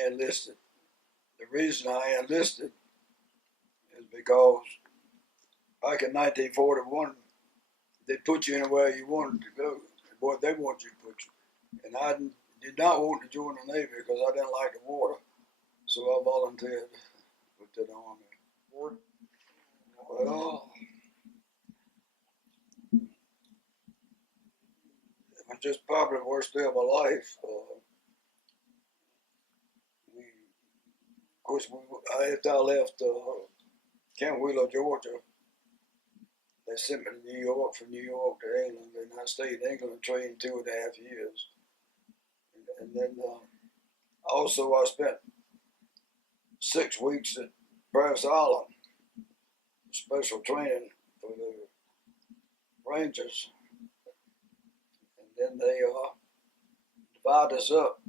I enlisted. The reason I enlisted is because back in 1941, they put you anywhere you wanted to go, what they wanted you to put you. And I did not want to join the Navy because I didn't like the water, so I volunteered with the Army. Well, it was just probably the worst day of my life. After I left Camp Wheeler, Georgia, they sent me to New York, from New York to England, and I stayed in England and trained 2.5 years. And then also I spent 6 weeks at Brass Island, special training for the Rangers. And then they divided us up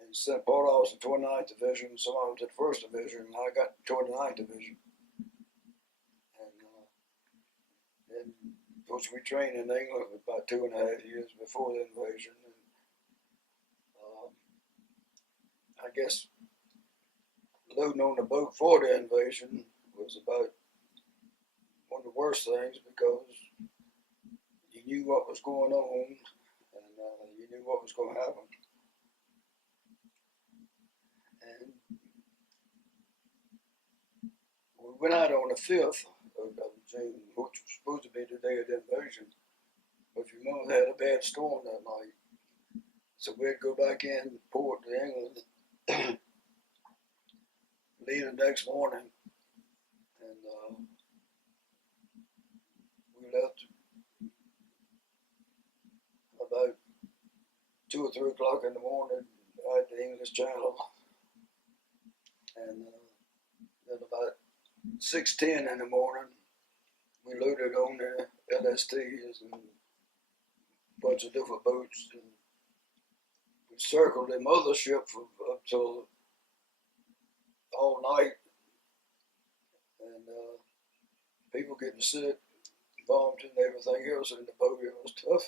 and sent part of us to 29th Division, some of them to the 1st Division, and I got 29th Division. And of course, we trained in England for about 2.5 years before the invasion. And, I guess loading on the boat for the invasion was about one of the worst things because you knew what was going on and you knew what was going to happen. And we went out on the 5th of June, which was supposed to be the day of the invasion. But if you remember, they had a bad storm that night. So we'd go back in port to England, leave the next morning, and we left about 2 or 3 o'clock in the morning at the English Channel. And then about 6:10 in the morning, we loaded on the LSTs and a bunch of different boats, and we circled the mothership up till all night, and people getting sick, vomiting, and everything else in the boat. It was tough.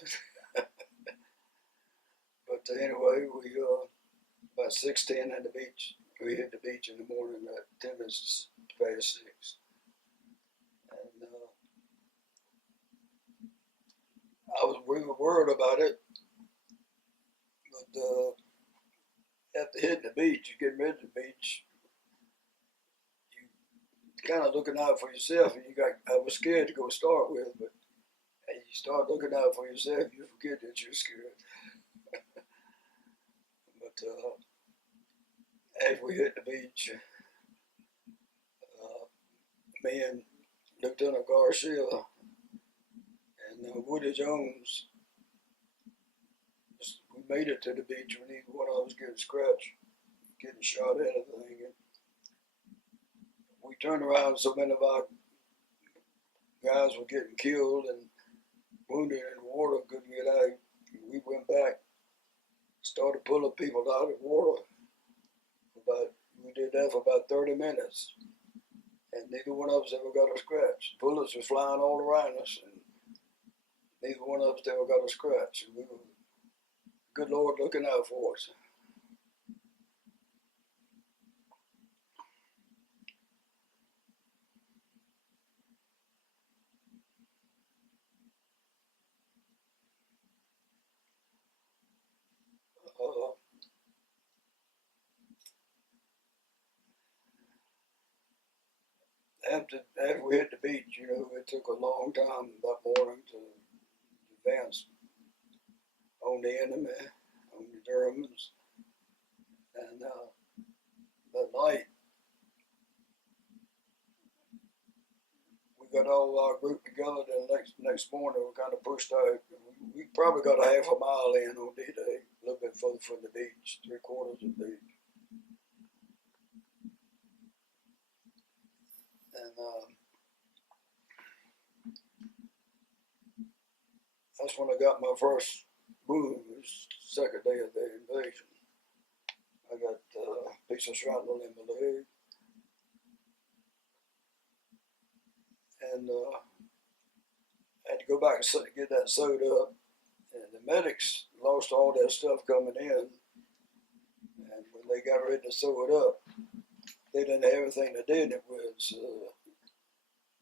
But anyway, we about 6:10 at the beach. We hit the beach in the morning at 10 minutes past 6. And we were worried about it, but after hitting the beach, you get ready to the beach, you kind of looking out for yourself, and I was scared to go start with, but as you start looking out for yourself, you forget that you're scared. But as we hit the beach, me and Lieutenant Garcia and Woody Jones, we made it to the beach when one of us getting scratched, getting shot at everything. And we turned around, so many of our guys were getting killed and wounded in the water, couldn't get out. We went back, started pulling people out of the water. We did that for about 30 minutes, and neither one of us ever got a scratch. Bullets were flying all around us, and neither one of us ever got a scratch. And we were, good Lord, looking out for us. After we hit the beach, it took a long time that morning to advance on the enemy, on the Germans. And that night, we got all our group together. Then next morning, we kind of pushed out. We probably got a half a mile in on D-Day, a little bit further from the beach, 3/4 of the beach. And that's when I got my first wound. It was the second day of the invasion. I got a piece of shrapnel in my leg. And I had to go back and get that sewed up. And the medics lost all their stuff coming in. And when they got ready to sew it up, they didn't have everything they did it with. So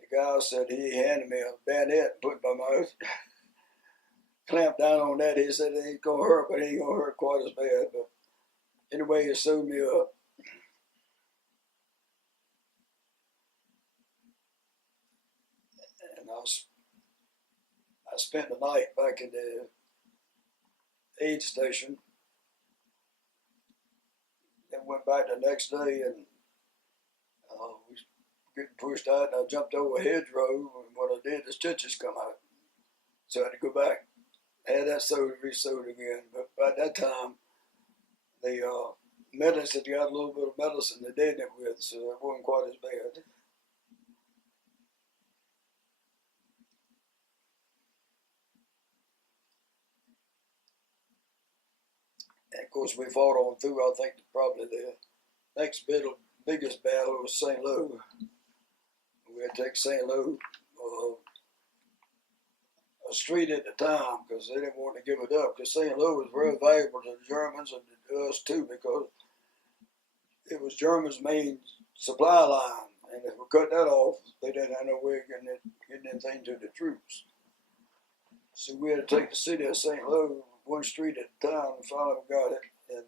the guy said he handed me a bayonet and put in my mouth, clamped down on that. He said it ain't gonna hurt, but it ain't gonna hurt quite as bad. But anyway, he sewed me up. And I spent the night back in the aid station. Then went back the next day, and we getting pushed out, and I jumped over a hedgerow, and what I did, the stitches come out. So I had to go back, had that sewed, re-sewed again. But by that time, the medicine had got a little bit of medicine they did it with, so it wasn't quite as bad. And of course, we fought on through. I think probably the next biggest battle was St. Louis. We had to take St. Louis a street at a time because they didn't want to give it up. Because St. Louis was very valuable to the Germans and to us too, because it was Germany's main supply line. And if we cut that off, they didn't have no way of getting anything to the troops. So we had to take the city of St. Louis one street at a time, and finally we got it. And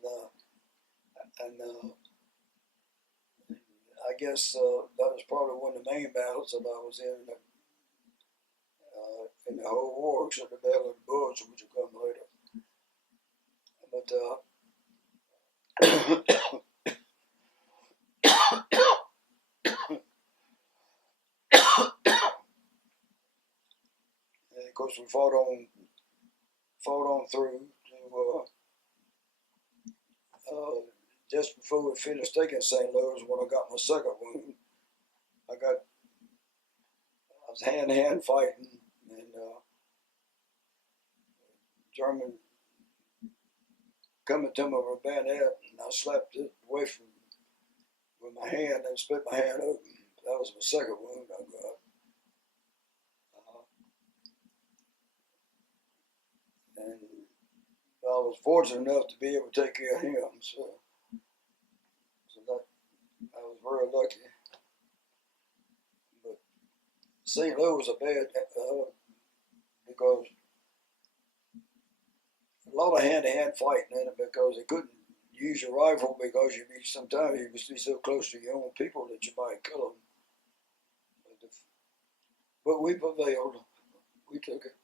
I guess that was probably one of the main battles that I was in the whole war, except the Battle of the Bulge, which will come later. And of course, we fought on through to just before we finished taking St. Louis when I got my second wound. I was hand to hand fighting, and German coming to me with a bayonet, and I slapped it away from with my hand and split my hand open. That was my second wound I got. And I was fortunate enough to be able to take care of him, so that I was very lucky. But St. Louis was a bad because a lot of hand-to-hand fighting in it because they couldn't use your rifle because sometimes you would be so close to your own people that you might kill them. But we prevailed. We took it.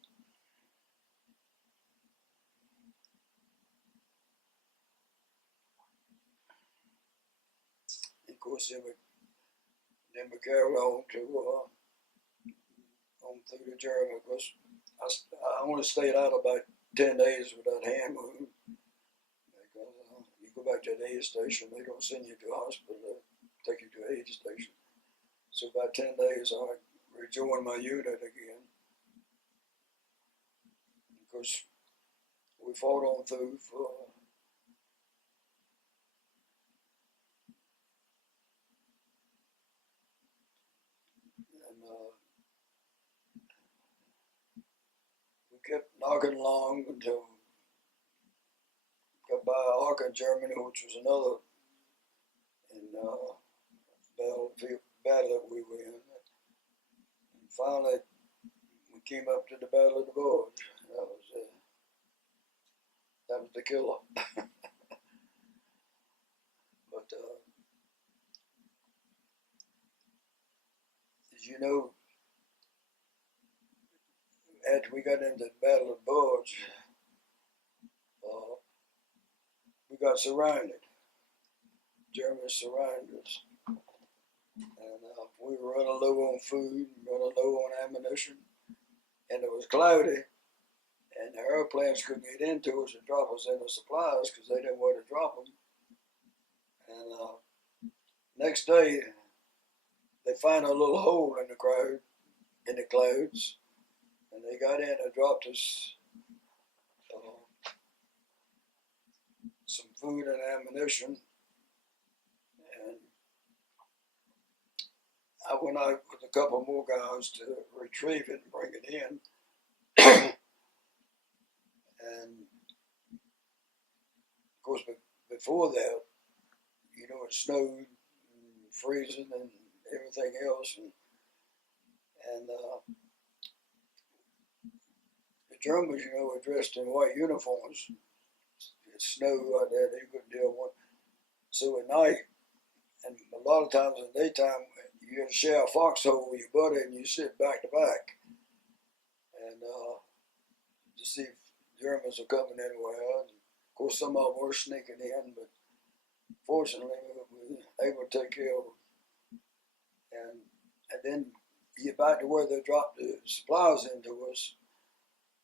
Of course, then we carried on through the German. Because I only stayed out about 10 days without hand wound. Because you go back to the aid station, they don't send you to a hospital, they take you to an aid station. So about 10 days, I rejoined my unit again. Of course, we fought on through for we kept knocking along until got by Aachen, Germany, which was another battle that we were in. And finally, we came up to the Battle of the Bulge. That was the killer. But as you know, after we got into the Battle of the Bulge, we got surrounded. Germans surrounded us. And we were running low on food, running low on ammunition, and it was cloudy, and the airplanes couldn't get into us and drop us in the supplies because they didn't want to drop them. And next day, they found a little hole in the clouds, and they got in and dropped us some food and ammunition. And I went out with a couple more guys to retrieve it and bring it in. And of course, before that, you know, it snowed, and freezing, and everything else, and the Germans, you know, were dressed in white uniforms. It snowed out there; they couldn't deal with it. So at night, and a lot of times in the daytime, you had to share a foxhole with your buddy, and you sit back to back, and to see if Germans are coming anywhere. And of course, some of them were sneaking in, but fortunately, we were able to take care of them. And then get back to where they dropped the supplies into us.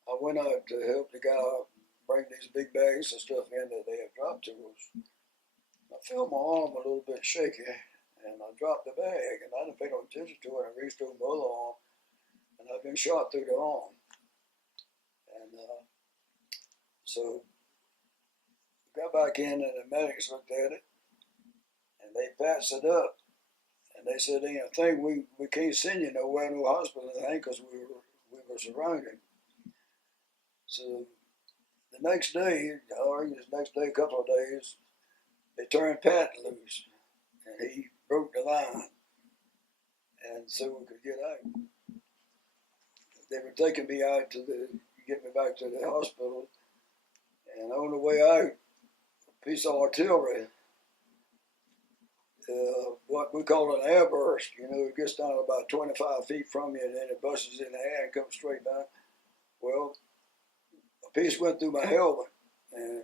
I went out to help the guy bring these big bags of stuff in that they had dropped to us. I felt my arm a little bit shaky, and I dropped the bag, and I didn't pay no attention to it. I reached over my other arm, and I'd been shot through the arm. And so we got back in, and the medics looked at it, and they patched it up. And they said, ain't a thing, we can't send you nowhere, no hospital, because we were surrounded. So the next day, or the next day, a couple of days, they turned Pat loose, and he broke the line, and so we could get out. They were taking me out to get me back to the hospital, and on the way out, a piece of artillery, what we call an airburst, you know, it gets down about 25 feet from you, and then it busts in the air and comes straight down. Well, a piece went through my helmet, and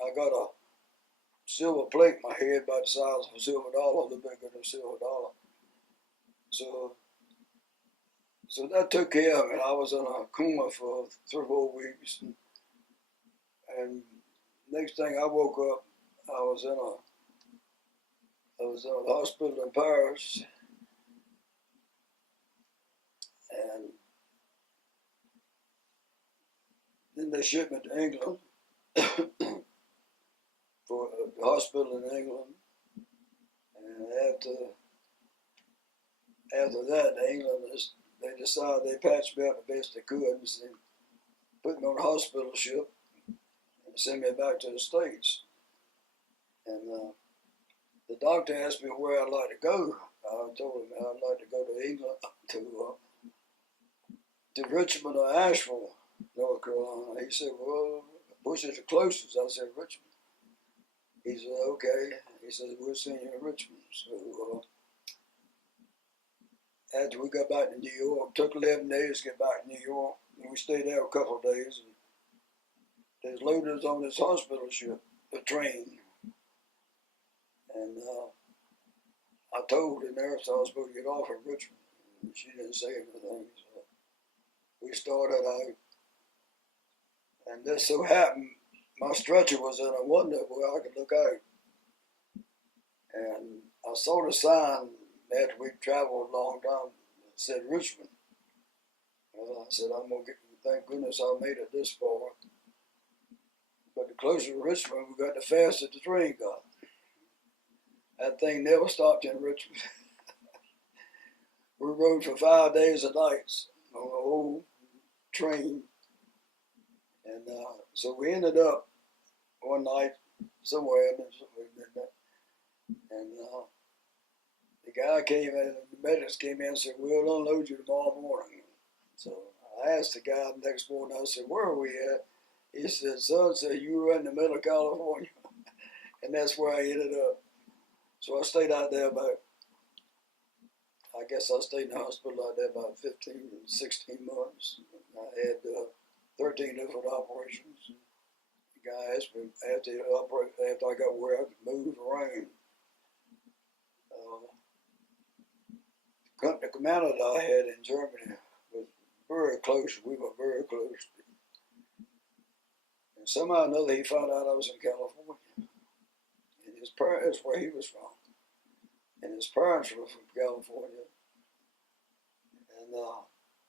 I got a silver plate in my head about the size of a silver dollar, a little bigger than a silver dollar. So that took care of it. I was in a coma for 3 or 4 weeks, and next thing I woke up, I was in a hospital in Paris, and then they shipped me to England for a hospital in England. And after that, England, they decided they patched me up the best they could, and put me on a hospital ship and sent me back to the States. And the doctor asked me where I'd like to go. I told him I'd like to go to England, to Richmond or Asheville, North Carolina. He said, well, which is the closest? I said, Richmond. He said, okay. He said, we'll send you to Richmond. So after we got back to New York, it took 11 days to get back to New York. And we stayed there a couple of days. And they loaded us on this hospital ship, a train. And I told the nurse I was supposed to get off at Richmond. And she didn't say anything. So we started out. And this so happened, my stretcher was in a window where I could look out. And I saw the sign after we traveled a long time that said Richmond. And I said, I'm going to get, thank goodness I made it this far. But the closer to Richmond we got, the faster the train got. That thing never stopped in Richmond. We rode for 5 days and nights on the whole train. And so we ended up one night somewhere, and the guy came in, the medics came in and said, we'll unload you tomorrow morning. So I asked the guy the next morning, I said, where are we at? He said, son, said, you were in the middle of California. And that's where I ended up. So I stayed out there I stayed in the hospital out there about 15, 16 months. I had 13 different operations. The guy asked me after I got where I could move around. The company commander that I had in Germany was very close. We were very close. And somehow or another, he found out I was in California. And his parents, that's where he was from. And his parents were from California. And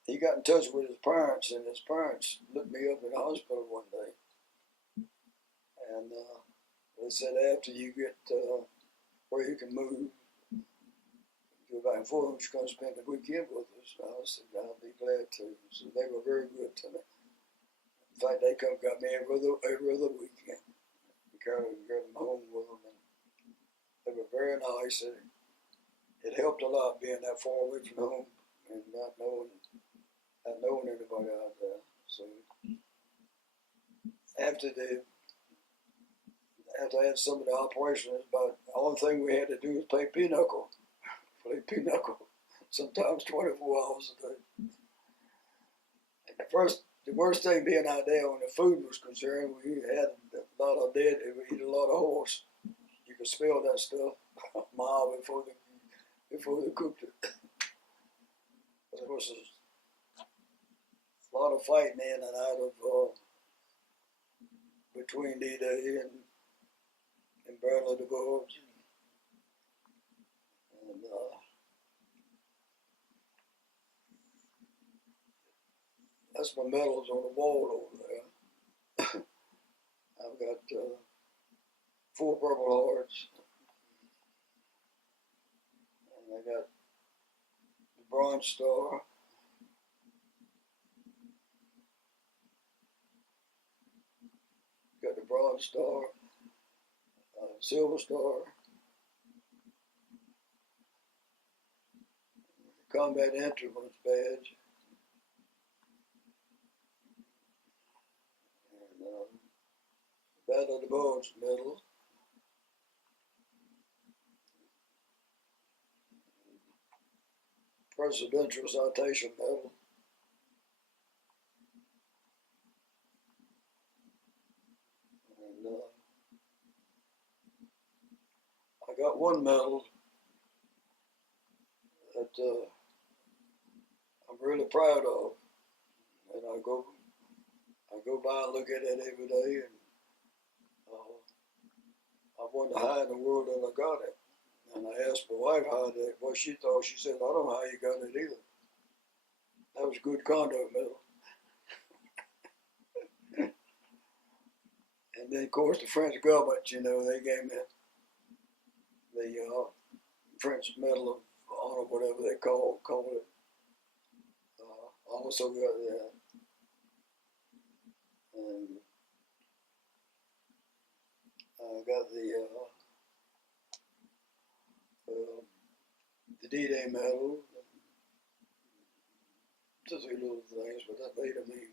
he got in touch with his parents, and his parents looked me up in the hospital one day. And they said, after you get where you can move, go back and forth, you're going to spend the weekend with us. I said, I'll be glad to. So they were very good to me. In fact, they come got me every other weekend. We carried them home with them. They were very nice. It helped a lot being that far away from home and not knowing anybody out there. So after I had some of the operations, but the only thing we had to do was play pinochle. Sometimes 24 hours a day. And the worst thing being out there when the food was concerned, we had a lot of dead. We eat a lot of horse. You could smell that stuff a mile before they cooked it. Of course, there's a lot of fighting in and out of between D-Day and Battle of the Bulge. And that's my medals on the wall over there. I've got 4 Purple Hearts, and I got the Bronze Star, got the Bronze Star, Silver Star, Combat Instruments Badge, and Battle of the Bulge Medal, Presidential Citation Medal, and I got one medal that I'm really proud of, and I go by and look at it every day, and I wonder how in the world that I got it. And I asked my wife what she thought. She said, I don't know how you got it either. That was a good conduct medal. And then, of course, the French government, they gave me the French Medal of Honor, whatever they call it. I also got that. And I got the D-Day medal. Just a few little things, but that later mean